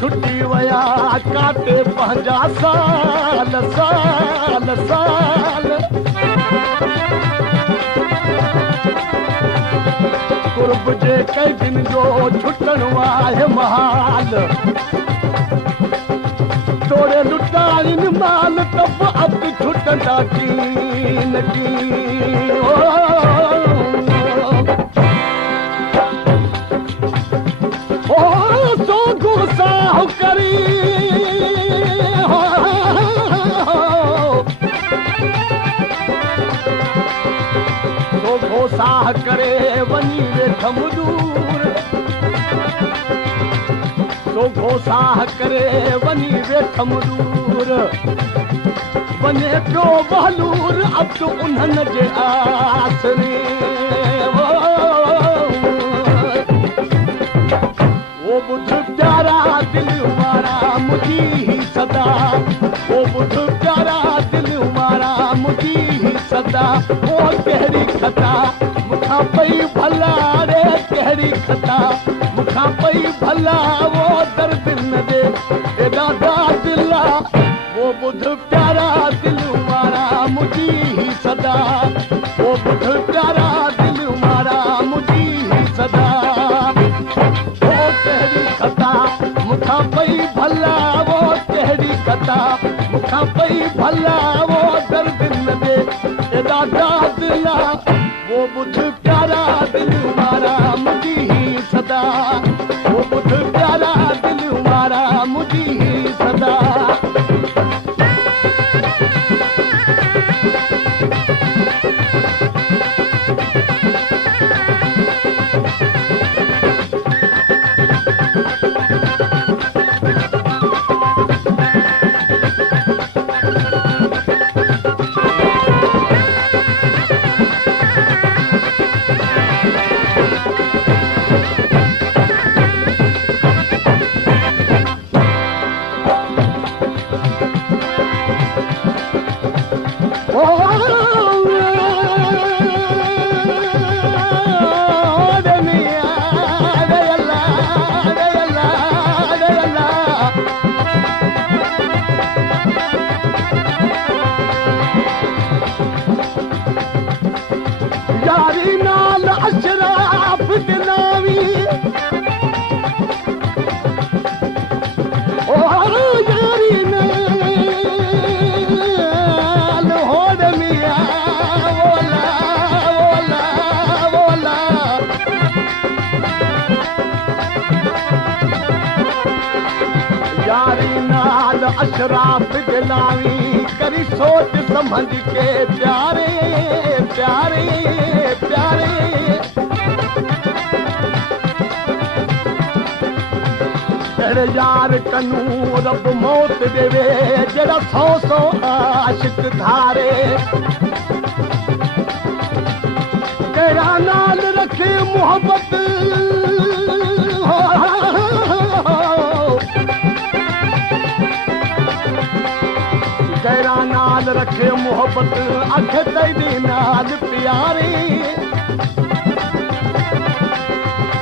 छुटी वया काटे पंहिंजा साल साल साल कुर्ब जे कैदिन जो छुटण आहे महाल तोड़े लुटारिन माल तब अब छुटंदा कीन की ओ सो गुस्सा करी सो घोसा करे वनी वेठम दूर सो घोसा करे वनी वेठम दूर वने पियो बहलूर अब तो उन्हनि जे आसरे वो बुध प्यारा दिल हमारा मुझी ही सदा वो बुध प्यारा दिल हमारा मुझी ही सदा वो कहरी खता मुखा पई भला रे कहरी खता मुखा पई भला वो दर्द न दे एदा दिला वो बुध प्यारा दिल हमारा मुझी ही सदा वो बुध प्यारा दिल हमारा मुझी ही सदा खता मुखा पई भला वो कहरी खता मुखा पई भला वो दर्द न दे एदा दिला वो बुध प्यारा दिल हमारा मुझी ही सदा वो बुध प्यारा दिल हमारा मुझी ही सदा अशराफ दिलावी करी सोच समझ के प्यारे प्यारे प्यारे तेरे यार कनू रब मौत देवे जरा सौ सौ आशिक धारे तेरा नाल रखे मोहब्बत तेरा नाल रखे मोहब्बत अख तेरी नाल प्यारे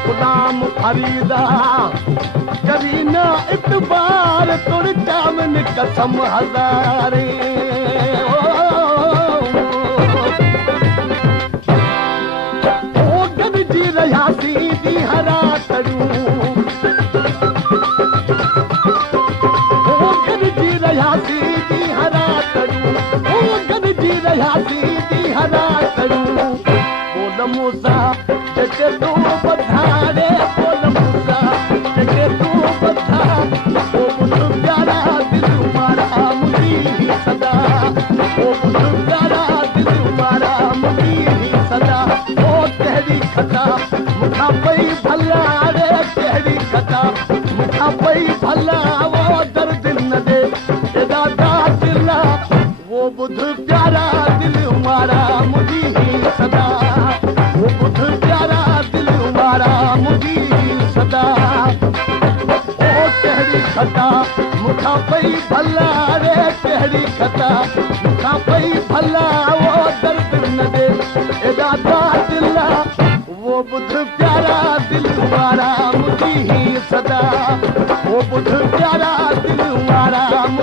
गुलाम फरीदा करीना इतबार तुर जामन कसम हजारे ओ गॾिजी रहियासी ॾींहं रातड़ू ओ गॾिजी रहियासी ॾींहं रातड़ू ओ गॾिजी रहियासी ॾींहं रातड़ू बोल मूसा जेके तूं ॿधारे बोल मूसा जेके तूं ॿधा ओ ॿुध प्यारा दिल मारा मुंहिंजी सदा ओ ॿुध प्यारा दिल मारा मुंहिंजी सदा ओ कहिड़ी खता मूंखां पई भला रे कहिड़ी खता मूंखां पई भला वो दर्द न दे एॾा दिल वो ॿुध प्यारा दिल मारा मुंहिंजी सदा वो ॿुध प्यारा दिल मारा मुंहिंजी सदा ओ कहिड़ी खता मूंखां पई भला रे कहिड़ी खता मूंखां पई भला वो दर्द न दे एॾा दिल वो ॿुध प्यारा दिल मारा मुंहिंजी सदा वो ॿुध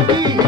दी